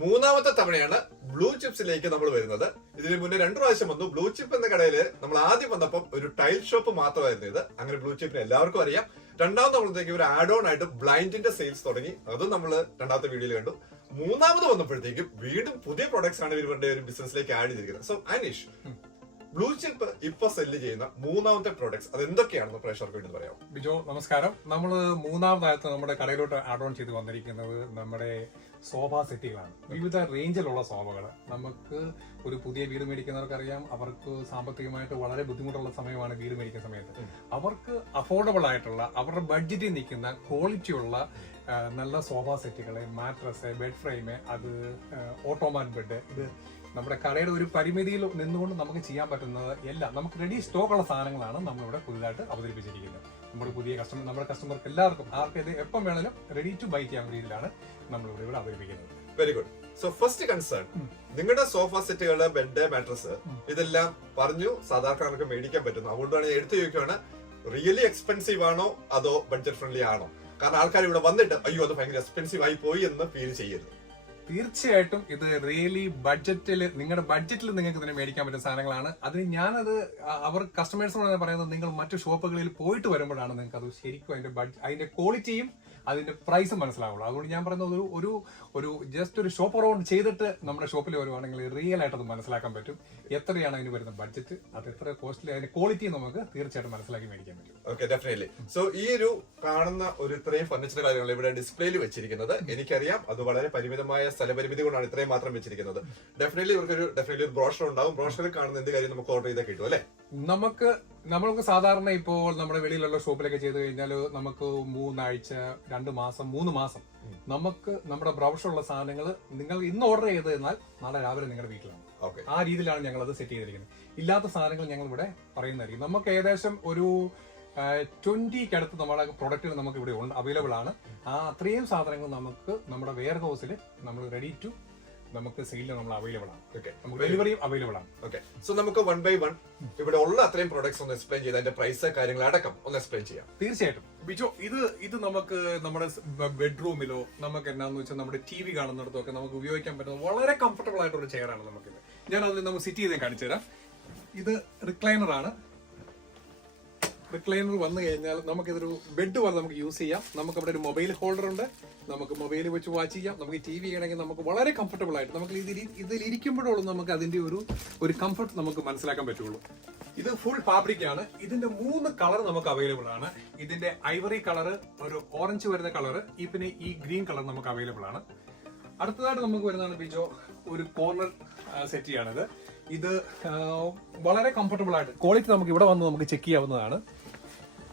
മൂന്നാമത്തെ തവണയാണ് ബ്ലൂ ചിപ്സിലേക്ക് നമ്മൾ വരുന്നത്. ഇതിന് മുന്നേ 2 പ്രാവശ്യം വന്നു. ബ്ലൂ ചിപ്പ് എന്ന കടയില് നമ്മൾ ആദ്യം വന്നപ്പോൾ ഒരു ടൈൽ ഷോപ്പ് മാത്രമായിരുന്നു ഇത്. അങ്ങനെ ബ്ലൂ ചിപ്പിന് എല്ലാവർക്കും അറിയാം. രണ്ടാമത്തെ തവണത്തേക്ക് ഒരു ആഡ് ഓൺ ആയിട്ട് ബ്ലൈൻഡിന്റെ സെയിൽസ് തുടങ്ങി. അതും നമ്മൾ രണ്ടാമത്തെ വീഡിയോയിൽ കണ്ടു. മൂന്നാമത് വന്നപ്പോഴത്തേക്കും വീണ്ടും പുതിയ പ്രൊഡക്ട്സ് ആണ് ഇവരുടെ ഒരു ബിസിനസ്സിലേക്ക് ആഡ് ചെയ്തിരിക്കുന്നത്. സോ അനീഷ്, ബ്ലൂ ചിപ്പ് ഇപ്പൊ സെല്ല് ചെയ്യുന്ന മൂന്നാമത്തെ പ്രോഡക്ട്സ് അത് എന്തൊക്കെയാണെന്ന് പ്രേക്ഷകർക്ക് വേണ്ടി പറയാം. ബിജോ നമസ്കാരം. നമ്മൾ മൂന്നാമതായിട്ട് നമ്മുടെ കടയിലോട്ട് ആഡ് ഓൺ ചെയ്ത് വന്നിരിക്കുന്നത് നമ്മുടെ സോഫ സെറ്റുകളാണ്. വിവിധ റേഞ്ചിലുള്ള സോഫകൾ. നമുക്ക് ഒരു പുതിയ വീട് മേടിക്കുന്നവർക്കറിയാം, അവർക്ക് സാമ്പത്തികമായിട്ട് വളരെ ബുദ്ധിമുട്ടുള്ള സമയമാണ് വീട് മേടിക്കുന്ന സമയത്ത്. അവർക്ക് അഫോർഡബിൾ ആയിട്ടുള്ള, അവരുടെ ബഡ്ജറ്റിൽ നിൽക്കുന്ന ക്വാളിറ്റിയുള്ള നല്ല സോഫ സെറ്റുകളെ, മാട്രസ്, ബെഡ് ഫ്രെയിം, അത് ഓട്ടോമാൻ ബെഡ്, ഇത് നമ്മുടെ കടയുടെ ഒരു പരിമിതിയിൽ നിന്നുകൊണ്ട് നമുക്ക് ചെയ്യാൻ പറ്റുന്നത് എല്ലാം നമുക്ക് റെഡി സ്റ്റോക്കുള്ള സാധനങ്ങളാണ് നമ്മളിവിടെ പുതുതായിട്ട് അവതരിപ്പിച്ചിരിക്കുന്നത്. നമ്മുടെ കസ്റ്റമർക്ക് എല്ലാവർക്കും ആർക്കും ഇത് എപ്പം വേണേലും റെഡി ടു ബൈ ചെയ്യാൻ രീതിയിലാണ് നമ്മളിവിടെ അവതരിപ്പിക്കുന്നത്. Very good. So first concern, നിങ്ങളുടെ സോഫ സെറ്റുകള്, ബെഡ്, മാട്രസ് ഇതെല്ലാം പറഞ്ഞു സാധാരണക്കാർക്ക് മേടിക്കാൻ പറ്റുന്നു. അതുകൊണ്ടാണ് എടുത്തു ചോദിക്കുകയാണ്, റിയലി എക്സ്പെൻസീവ് ആണോ അതോ ബഡ്ജറ്റ് ഫ്രണ്ട്ലി ആണോ? കാരണം ആൾക്കാർ ഇവിടെ വന്നിട്ട് അയ്യോ അത് ഭയങ്കര എക്സ്പെൻസീവ് ആയി പോയി എന്ന് ഫീൽ ചെയ്യരുത്. തീർച്ചയായിട്ടും ഇത് റിയലി ബഡ്ജറ്റിൽ, നിങ്ങളുടെ ബഡ്ജറ്റിൽ നിങ്ങൾക്ക് ഇതിനെ മേടിക്കാൻ പറ്റുന്ന സാധനങ്ങളാണ്. അതിന് ഞാനത് അവർ കസ്റ്റമേഴ്സിനോട് പറയുന്നത്, നിങ്ങൾ മറ്റു ഷോപ്പുകളിൽ പോയിട്ട് വരുമ്പോഴാണ് നിങ്ങൾക്ക് അത് ശരിക്കും അതിന്റെ ക്വാളിറ്റിയും അതിന്റെ പ്രൈസും മനസ്സിലാവുള്ളൂ. അതുകൊണ്ട് ഞാൻ പറയുന്നത് ഒരു ജസ്റ്റ് ഒരു ഷോപ്പ് അറൗണ്ട് ചെയ്തിട്ട് നമ്മുടെ ഷോപ്പിൽ വരുവാണെങ്കിൽ റിയൽ ആയിട്ട് അത് മനസ്സിലാക്കാൻ പറ്റും. എത്രയാണ് അതിന് വരുന്ന ബഡ്ജറ്റ്, അത് എത്ര കോസ്റ്റ്ലി, അതിന്റെ ക്വാളിറ്റി നമുക്ക് തീർച്ചയായിട്ടും മനസ്സിലാക്കി മേടിക്കാൻ പറ്റും. Okay, definitely. സോ ഈ ഒരു കാണുന്ന ഒരു ഇത്രയും ഫർണിച്ചർ കാര്യങ്ങൾ ഇവിടെ ഡിസ്പ്ലേയിൽ വെച്ചിരിക്കുന്നത് എനിക്കറിയാം. അത് വളരെ പരിമിതമായ സ്ഥലപരിമിതി കൊണ്ടാണ് ഇത്രയും മാത്രം വെച്ചിരിക്കുന്നത്. ഡെഫിനറ്റ്ലി ഒരു ബ്രോഷർ ഉണ്ടാവും. ബ്രോഷറിൽ കാണുന്ന എന്ത് കാര്യം നമുക്ക് ഓർഡർ ചെയ്താൽ കിട്ടും അല്ലെ? നമ്മൾക്ക് സാധാരണ ഇപ്പോൾ നമ്മുടെ വെളിയിലുള്ള ഷോപ്പിലൊക്കെ ചെയ്ത് കഴിഞ്ഞാൽ നമുക്ക് 3 ആഴ്ച, 2 മാസം, 3 മാസം നമുക്ക് നമ്മുടെ ബ്രൗഷറുള്ള സാധനങ്ങൾ നിങ്ങൾ ഇന്ന് ഓർഡർ ചെയ്ത് കഴിഞ്ഞാൽ നാളെ രാവിലെ നിങ്ങളുടെ വീട്ടിലാണ്. ആ രീതിയിലാണ് ഞങ്ങൾ അത് സെറ്റ് ചെയ്തിരിക്കുന്നത്. ഇല്ലാത്ത സാധനങ്ങൾ ഞങ്ങൾ ഇവിടെ പറയുന്നതായിരിക്കും. നമുക്ക് ഏകദേശം ഒരു 20 അടുത്ത് നമ്മുടെ പ്രൊഡക്റ്റുകൾ നമുക്ക് ഇവിടെ അവൈലബിൾ ആണ്. അത്രയും സാധനങ്ങൾ നമുക്ക് നമ്മുടെ വെയർ ഹൗസിൽ നമ്മൾ റെഡി ടു നമുക്ക് സെയിലിൽ നമ്മൾ അവൈലബിൾ ആണ്. നമുക്ക് ഡെലിവറിയും അവൈലബിൾ ആണ്. ഓക്കെ, സോ നമുക്ക് 1 by 1 ഇവിടെ ഉള്ള അത്രയും പ്രൊഡക്ട്സ് ഒന്ന് എക്സ്പ്ലെയിൻ ചെയ്ത് അതിന്റെ പ്രൈസ് കാര്യങ്ങൾ അടക്കം ഒന്ന് എക്സ്പ്ലെയിൻ ചെയ്യാം. തീർച്ചയായിട്ടും ബിജോ, ഇത് നമുക്ക് നമ്മുടെ ബെഡ്റൂമിലോ നമുക്ക് എന്നാന്ന് വെച്ചാൽ നമ്മുടെ TV കാണുന്നിടത്തോ ഒക്കെ നമുക്ക് ഉപയോഗിക്കാൻ പറ്റുന്ന വളരെ കംഫർട്ടബിൾ ആയിട്ടുള്ള ചെയറാണ് നമുക്കിത്. ഞാൻ അതിൽ നമുക്ക് സിറ്റ് ചെയ്ത് കാണിച്ചു തരാം. ഇത് റിക്ലൈനർ ആണ്. റിക്ലൈനർ വന്നു കഴിഞ്ഞാൽ നമുക്കിതൊരു ബെഡ് പോലെ നമുക്ക് യൂസ് ചെയ്യാം. നമുക്ക് അവിടെ ഒരു മൊബൈൽ ഹോൾഡർ ഉണ്ട്. നമുക്ക് മൊബൈൽ വെച്ച് വാച്ച് ചെയ്യാം. നമുക്ക് TV ആണെങ്കിൽ നമുക്ക് വളരെ കംഫർട്ടബിൾ ആയിട്ട് നമുക്ക് ഇതിൽ ഇരിക്കുമ്പോഴുള്ളൂ നമുക്ക് അതിന്റെ ഒരു കംഫർട്ട് നമുക്ക് മനസ്സിലാക്കാൻ പറ്റുള്ളൂ. ഇത് ഫുൾ ഫാബ്രിക് ആണ്. ഇതിന്റെ 3 കളർ നമുക്ക് അവൈലബിൾ ആണ്. ഇതിന്റെ ഐവറി കളർ, ഒരു ഓറഞ്ച് വരുന്ന കളർ, പിന്നെ ഈ ഗ്രീൻ കളർ നമുക്ക് അവൈലബിൾ ആണ്. അടുത്തതായിട്ട് നമുക്ക് വരുന്നതാണ് ബിജോ ഒരു കോർണർ സെറ്റിയാണിത്. ഇത് വളരെ കംഫർട്ടബിൾ ആയിട്ട് ക്വാളിറ്റി നമുക്ക് ഇവിടെ വന്ന് നമുക്ക് ചെക്ക് ചെയ്യാവുന്നതാണ്.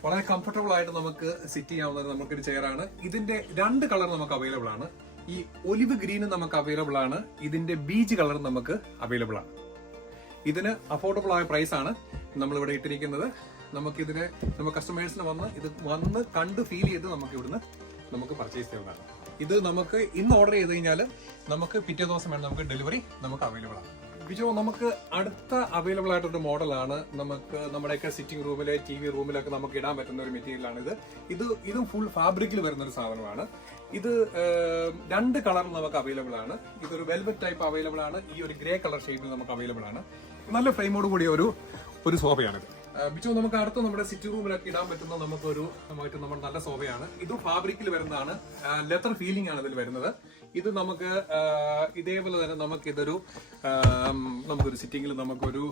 വളരെ കംഫർട്ടബിൾ ആയിട്ട് നമുക്ക് സിറ്റ് ചെയ്യാവുന്ന നമുക്കൊരു ചെയറാണ്. ഇതിന്റെ 2 കളർ നമുക്ക് അവൈലബിൾ ആണ്. ഈ ഒലിവ് ഗ്രീനും നമുക്ക് അവൈലബിൾ ആണ്. ഇതിന്റെ ബീച്ച് കളറും നമുക്ക് അവൈലബിൾ ആണ്. ഇതിന് അഫോർഡബിൾ ആയ പ്രൈസ് ആണ് നമ്മളിവിടെ ഇട്ടിരിക്കുന്നത്. നമുക്കിതിന് നമുക്ക് കസ്റ്റമേഴ്സിന് വന്ന് കണ്ട് ഫീൽ ചെയ്ത് നമുക്ക് ഇവിടുന്ന് നമുക്ക് പർച്ചേസ് ചെയ്യുന്നതാണ്. ഇത് നമുക്ക് ഇന്ന് ഓർഡർ ചെയ്ത് കഴിഞ്ഞാൽ നമുക്ക് പിറ്റേ ദിവസം വേണം നമുക്ക് ഡെലിവറി നമുക്ക് അവൈലബിൾ ആണ്. ബിജോ, നമുക്ക് അടുത്ത അവൈലബിൾ ആയിട്ടൊരു മോഡലാണ്. നമുക്ക് നമ്മുടെയൊക്കെ സിറ്റിംഗ് റൂമിലെ TV റൂമിലൊക്കെ നമുക്ക് ഇടാൻ പറ്റുന്ന ഒരു മെറ്റീരിയലാണ് ഇതും ഫുൾ ഫാബ്രിക്കിൽ വരുന്ന ഒരു സാധനമാണ്. ഇത് 2 കളർ നമുക്ക് അവൈലബിൾ ആണ്. ഇതൊരു വെൽവെറ്റ് ടൈപ്പ് അവൈലബിൾ ആണ്. ഈ ഒരു ഗ്രേ കളർ ഷെയ്ഡിൽ നമുക്ക് അവൈലബിൾ ആണ്. നല്ല ഫ്രെയിമോട് കൂടിയ ഒരു സോഫയാണിത്. ബിജു, നമുക്ക് അടുത്ത നമ്മുടെ സിറ്റി റൂമിലൊക്കെ ഇടാൻ പറ്റുന്ന നമ്മുടെ നല്ല സോഫയാണ്. ഇതും ഫാബ്രിക്കിൽ വരുന്നതാണ്. ലെതർ ഫീലിംഗ് ആണ് ഇതിൽ വരുന്നത്. ഇത് നമുക്ക് ഇതേപോലെ തന്നെ നമുക്കൊരു സിറ്റിംഗിൽ നമുക്കൊരു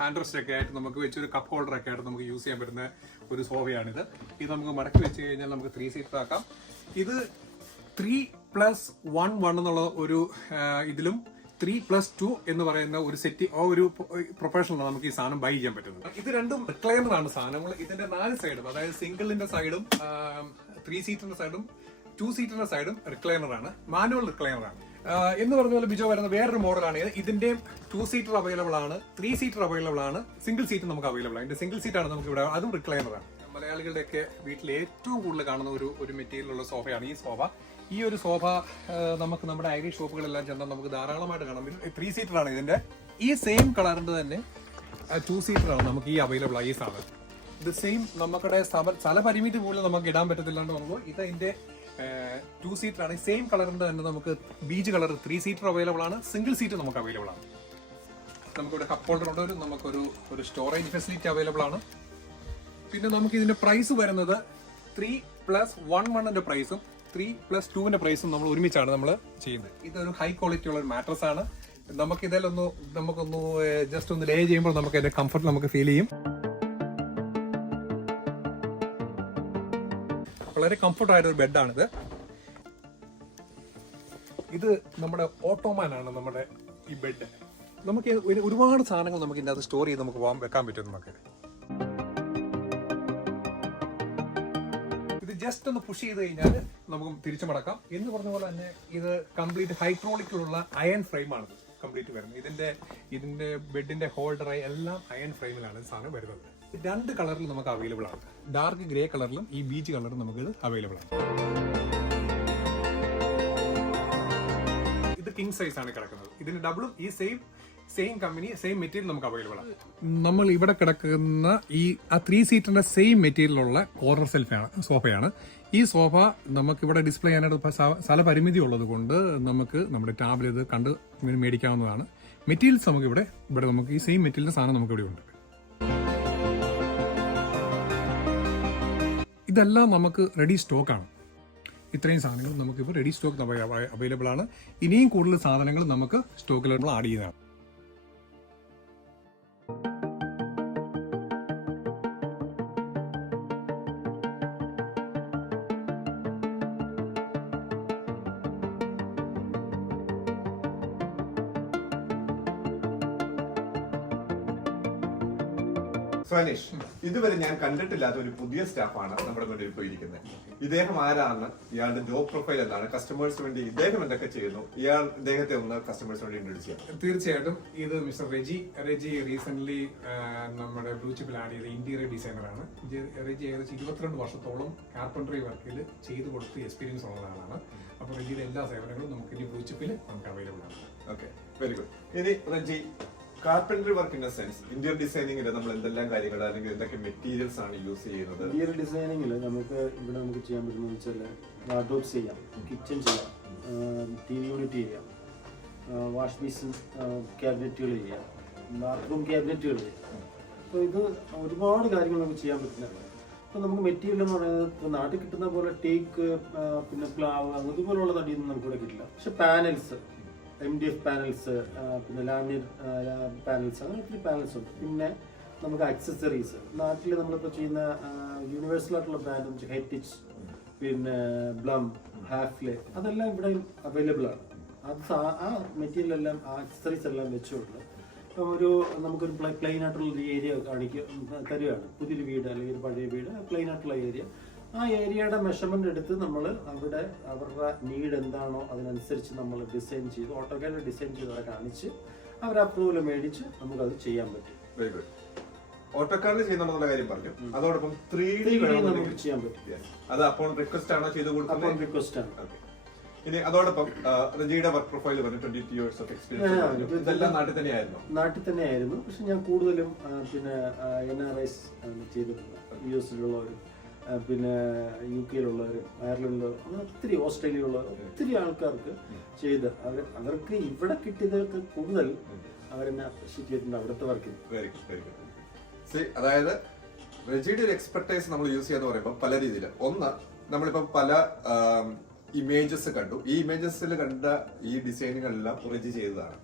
ഹാൻഡ് റെസ്റ്റ് ഒക്കെ ആയിട്ട് നമുക്ക് വെച്ചൊരു കപ്പ് ഹോൾഡർ ഒക്കെ ആയിട്ട് നമുക്ക് യൂസ് ചെയ്യാൻ പറ്റുന്ന ഒരു സോഫയാണിത്. ഇത് നമുക്ക് മടക്കി വെച്ച് കഴിഞ്ഞാൽ നമുക്ക് 3 സീറ്റർ ആക്കാം. ഇത് 3+1 എന്നുള്ള ഒരു ഇതിലും 3+2 എന്ന് പറയുന്ന ഒരു സെറ്റ് ഒരു പ്രൊഫഷണൽ നമുക്ക് ഈ സാധനം ബൈ ചെയ്യാൻ പറ്റുന്നത്. ഇത് രണ്ടും റിക്ലൈനർ ആണ് സാധനങ്ങൾ. ഇതിന്റെ 4 സൈഡും, അതായത് സിംഗിളിന്റെ സൈഡും 3 സീറ്ററിന്റെ സൈഡും 2 സീറ്ററിന്റെ സൈഡും റിക്ലൈനർ ആണ്. മാനുവൽ റിക്ലൈനർ ആണ്. എന്ന് പറഞ്ഞ പോലെ ബിജോ വരുന്ന വേറൊരു മോഡലാണ്. ഇതിന്റെ 2 സീറ്റർ അവൈലബിൾ ആണ്, 3 സീറ്റർ അവൈലബിൾ ആണ്, സിംഗിൾ സീറ്റ് നമുക്ക് അവൈലബിൾ ആണ്. ഇതിന്റെ സിംഗിൾ സീറ്റ് ആണ് നമുക്ക് ഇവിടെ, അതും റിക്ലൈനർ ആണ്. മലയാളികളുടെയൊക്കെ വീട്ടിൽ ഏറ്റവും കൂടുതൽ കാണുന്ന ഒരു മെറ്റീരിയലുള്ള സോഫയാണ് ഈ സോഫ. ഈ ഒരു സോഫ നമുക്ക് നമ്മുടെ ഐറിഷ് ഷോപ്പുകളെല്ലാം ചെന്നാൽ നമുക്ക് ധാരാളമായിട്ട് കാണാം. 3 സീറ്റർ ആണ് ഇതിന്റെ. ഈ സെയിം കളറിന്റെ തന്നെ 2 സീറ്റർ ആണ് നമുക്ക് ഈ അവൈലബിൾ ആയി ഈ സാധനം. ഇത് സെയിം നമുക്കിടെ സ്ഥല പരിമിതി പോലും നമുക്ക് ഇടാൻ പറ്റത്തില്ലാണ്ട് വന്നപ്പോൾ ഇതിന്റെ 2 സീറ്റർ ആണ്. സെയിം കളറിന്റെ തന്നെ നമുക്ക് ബീച്ച് കളർ 3 സീറ്റർ അവൈലബിൾ ആണ്. സിംഗിൾ സീറ്റ് നമുക്ക് അവൈലബിൾ ആണ്. നമുക്കിവിടെ കപ്പ് ഹോൾഡർ ഉണ്ട്, നമുക്കൊരു സ്റ്റോറേജ് ഫെസിലിറ്റി അവൈലബിൾ ആണ്. പിന്നെ നമുക്ക് ഇതിന്റെ പ്രൈസ് വരുന്നത് 3+1 പ്രൈസും 3+2 പ്രൈസും നമ്മൾ ഒരുമിച്ചാണ് നമ്മൾ ചെയ്യുന്നത്. ഇതൊരു ഹൈ ക്വാളിറ്റി ഉള്ള ഒരു മാട്രസ് ആണ്. നമുക്കൊന്ന് ജസ്റ്റ് ഒന്ന് ലേ ചെയ്യുമ്പോൾ നമുക്ക് അതിന്റെ കംഫർട്ട് നമുക്ക് ഫീൽ ചെയ്യും. വളരെ കംഫർട്ട് ആയിട്ടൊരു ബെഡാണിത്. ഇത് നമ്മുടെ ഓട്ടോമാൻ ആണ് നമ്മുടെ ഈ ബെഡ്. നമുക്ക് ഒരുപാട് സാധനങ്ങൾ നമുക്ക് ഇതിനകത്ത് സ്റ്റോർ ചെയ്ത് നമുക്ക് വെക്കാൻ പറ്റും. നമുക്ക് ഇത് ജസ്റ്റ് ഒന്ന് പുഷ് ചെയ്ത് കഴിഞ്ഞാൽ നമുക്ക് തിരിച്ചു മടക്കാം. എന്ന് പറഞ്ഞ പോലെ തന്നെ ഇത് കംപ്ലീറ്റ് ഹൈഡ്രോളിക്കിലുള്ള അയൺ ഫ്രെയിം ആണ് കംപ്ലീറ്റ് വരുന്നത്. ഇതിന്റെ ബെഡിന്റെ ഹോൾഡർ എല്ലാം അയൺ ഫ്രെയിമിലാണ് സാധനം വരുന്നത്. 2 കളറിൽ നമുക്ക് അവൈലബിൾ ആണ്. ഡാർക്ക് ഗ്രേ കളറിലും ഈ ബീച്ച് കളറിലും നമുക്ക് ഇത് അവൈലബിൾ ആണ്. ഇത് കിങ് സൈസ് ആണ് കിടക്കുന്നത്. ഇതിന് ഡബിളും ഈ സെയിം കമ്പനി സെയിം മെറ്റീരിയൽ നമുക്ക് അവൈലബിൾ ആണ്. നമ്മൾ ഇവിടെ കിടക്കുന്ന ഈ 3 സീറ്ററിന്റെ സെയിം മെറ്റീരിയലുള്ള കോർണർ സോഫയാണ്. ഈ സോഫ നമുക്ക് ഇവിടെ ഡിസ്പ്ലേ ചെയ്യാനായിട്ട് സ്ഥല പരിമിതി ഉള്ളത് കൊണ്ട് നമുക്ക് നമ്മുടെ ടാബിൽ ഇത് കണ്ട് മേടിക്കാവുന്നതാണ്. മെറ്റീരിയൽസ് നമുക്ക് ഇവിടെ നമുക്ക് ഈ സെയിം മെറ്റീരിയലിന്റെ സാധനം നമുക്ക് ഇവിടെ ഉണ്ട്. ഇതെല്ലാം നമുക്ക് റെഡി സ്റ്റോക്ക് ആണ്. ഇത്രയും സാധനങ്ങൾ നമുക്കിപ്പോൾ റെഡി സ്റ്റോക്ക് അവൈലബിൾ ആണ്. ഇനിയും കൂടുതൽ സാധനങ്ങൾ നമുക്ക് സ്റ്റോക്കിൽ നമ്മൾ ആഡ് ചെയ്യുന്നതാണ്. സ്വനീഷ്, ഇതുവരെ ഞാൻ കണ്ടിട്ടില്ലാത്ത ഒരു പുതിയ സ്റ്റാഫാണ് നമ്മുടെ മുന്നിൽ ഇപ്പോൾ ഇരിക്കുന്നത്. ഇദ്ദേഹം ആരാണ്, ഇയാളുടെ ജോബ് പ്രൊഫൈൽ എന്താണ്, കസ്റ്റമേഴ്സിന് വേണ്ടി ഇദ്ദേഹം എന്തൊക്കെ ചെയ്യുന്നു, ഇദ്ദേഹത്തെ ഒന്ന് കസ്റ്റമേഴ്സിന് വേണ്ടി ഇൻട്രൊഡ്യൂസ് ചെയ്യാം. തീർച്ചയായിട്ടും ഇത് മിസ്റ്റർ റെജി റീസെന്റ് നമ്മുടെ ബ്ലൂ ചിപ്പിൽ ആഡ് ചെയ്ത ഇന്റീരിയർ ഡിസൈനറാണ്. റെജി ഏകദേശം 22 വർഷത്തോളം കാർപ്പൻട്രി വർക്കിൽ ചെയ്തു കൊടുത്ത് എക്സ്പീരിയൻസ് ഉള്ള ആളാണ്. അപ്പോൾ റെജിയുടെ എല്ലാ സേവനങ്ങളും നമുക്ക് ഇനി ബ്ലൂ ചിപ്പിൽ നമുക്ക് അവൈലബിൾ ആണ്. Okay, very good. ഇനി Reji, carpentry work in a sense interior ഡിസൈനിങ്ങിൽ നമ്മൾ എന്തെല്ലാം കാര്യങ്ങൾ അല്ലെങ്കിൽ എന്തൊക്കെ മെറ്റീരിയൽസ് ആണ് യൂസ് ചെയ്യുന്നത്? ഇന്റീരിയർ ഡിസൈനിങ്ങിൽ നമുക്ക് ചെയ്യാൻ പറ്റുന്നത് വെച്ചാൽ വാർഡ്രോബ്സ് ചെയ്യാം, കിച്ചൺ ചെയ്യാം, TV യൂണിറ്റ് ചെയ്യാം, വാഷ് ബേസിൻ ക്യാബിനറ്റുകൾ ചെയ്യാം, ബാത്റൂം ക്യാബിനറ്റുകൾ ചെയ്യാം. അപ്പോൾ ഇത് ഒരുപാട് കാര്യങ്ങൾ നമുക്ക് ചെയ്യാൻ പറ്റുന്നതാണ്. അപ്പോൾ നമുക്ക് മെറ്റീരിയൽ എന്ന് പറയുന്നത് ഇപ്പോൾ നാട്ടിൽ കിട്ടുന്ന പോലെ ടേക്ക് പിന്നെ പ്ലാവ് അതുപോലുള്ള തടിയൊന്നും നമുക്കിവിടെ കിട്ടില്ല. പക്ഷെ പാനൽസ്, MDF പാനൽസ്, പിന്നെ ലാമിനേറ്റ് പാനൽസ്, അങ്ങനെ ഒത്തിരി പാനൽസ് ഉണ്ട്. പിന്നെ നമുക്ക് ആക്സസറീസ് നാട്ടിൽ നമ്മളിപ്പോൾ ചെയ്യുന്ന യൂണിവേഴ്സൽ ആയിട്ടുള്ള ബ്രാൻഡ് ഹെറ്റിച്ച്, പിന്നെ ബ്ലം, ഹാഫ്ലെ, അതെല്ലാം ഇവിടെ അവൈലബിൾ ആണ്. അത് ആ മെറ്റീരിയൽ എല്ലാം ആക്സസറീസ് എല്ലാം വെച്ചുകൊണ്ട് ഇപ്പം നമുക്കൊരു പ്ലെയിൻ ആയിട്ടുള്ള ഒരു ഏരിയ തരികയാണ്. പുതിയൊരു വീട് അല്ലെങ്കിൽ ഒരു പഴയ വീട്, പ്ലെയിൻ ആയിട്ടുള്ള ഏരിയ, ആ ഏരിയയുടെ മെഷർമെന്റ് എടുത്ത് നമ്മൾ അവിടെ അവരുടെ നീഡ് എന്താണോ അതിനനുസരിച്ച് നമ്മൾ ഡിസൈൻ ചെയ്ത് ഓട്ടോകാഡിൽ ഡിസൈൻ ചെയ്ത് അവിടെ കാണിച്ച് അവർ അപ്രൂവൽ മേടിച്ച് നമുക്കത് ചെയ്യാൻ പറ്റും. Very good. ഓട്ടോകാഡിൽ ചെയ്യുന്നുള്ള കാര്യം പറഞ്ഞു. അതോടൊപ്പം 3D നമുക്ക് ചെയ്യാൻ പറ്റും. അത് അപ്പോൾ റിക്വസ്റ്റ് ആണോ ചെയ്ത് കൊടുക്കുന്നത്? റിക്വസ്റ്റ് ആണ്. ഇനി അതോടൊപ്പം റെജിയുടെ വർക്ക് പ്രൊഫൈൽ പറഞ്ഞു 22 years ഓഫ് എക്സ്പീരിയൻസ്. ഇതെല്ലാം നാട്ടിൽ തന്നെയായിരുന്നു. പക്ഷെ ഞാൻ കൂടുതലും പിന്നെ NRIs ചെയ്തിട്ടുണ്ട്. US-ലുള്ളവരും പിന്നെ UK യിലുള്ളവരും അയർലൻഡിലും അങ്ങനെ ഒത്തിരി ഓസ്ട്രേലിയയിലുള്ളവർ ഒത്തിരി ആൾക്കാർക്ക് ചെയ്ത് അവർക്ക് ഇവിടെ കിട്ടിയതൊക്കെ കൂടുതൽ അവരെന്നെ അപ്രീഷിയേറ്റ് ചെയ്തിട്ടുണ്ട് അവിടുത്തെ വർക്കിൽ. Very good, very good. അതായത് റെജിയുടെ ഒരു എക്സ്പെർട്ടൈസ് നമ്മൾ യൂസ് ചെയ്യാന്ന് പറയുമ്പോൾ പല രീതിയിൽ. ഒന്ന്, നമ്മളിപ്പം പല ഇമേജസ് കണ്ടു. ഈ ഇമേജസിൽ കണ്ട ഈ ഡിസൈനുകളെല്ലാം റെജി ചെയ്തതാണ്.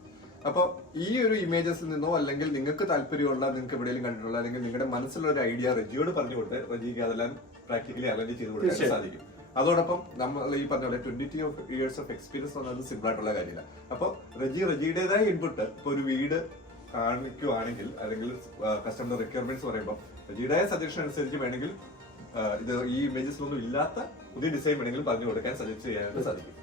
അപ്പൊ ഈ ഒരു ഇമേജസിൽ നിന്നോ അല്ലെങ്കിൽ നിങ്ങൾക്ക് താല്പര്യമുള്ള, നിങ്ങൾക്ക് എവിടെയെങ്കിലും കണ്ടിട്ടുള്ള അല്ലെങ്കിൽ നിങ്ങളുടെ മനസ്സിലുള്ള ഒരു ഐഡിയ റെജിയോട് പറഞ്ഞു കൊടുത്ത് റെജിക്ക് അതെല്ലാം പ്രാക്ടിക്കലി അലൈൻ ചെയ്ത് കൊടുക്കാൻ സാധിക്കും. അതോടൊപ്പം നമ്മൾ ഈ പറഞ്ഞ പോലെ 22 years ഓഫ് എക്സ്പീരിയൻസ് എന്നത് സിമ്പിൾ ആയിട്ടുള്ള കാര്യമില്ല. അപ്പോൾ റെജിയുടേതായ ഇൻപുട്ട് ഇപ്പോൾ ഒരു വീട് കാണിക്കുവാണെങ്കിൽ അല്ലെങ്കിൽ കസ്റ്റമർ റിക്വയർമെന്റ്സ് പറയുമ്പോൾ റെജിയുടേതായ സജഷൻ അനുസരിച്ച് വേണമെങ്കിൽ ഇത് ഈ ഇമേജസിലൊന്നും ഇല്ലാത്ത പുതിയ ഡിസൈൻ വേണമെങ്കിൽ പറഞ്ഞു കൊടുക്കാൻ സജസ്റ്റ് ചെയ്യാനായിട്ട് സാധിക്കും.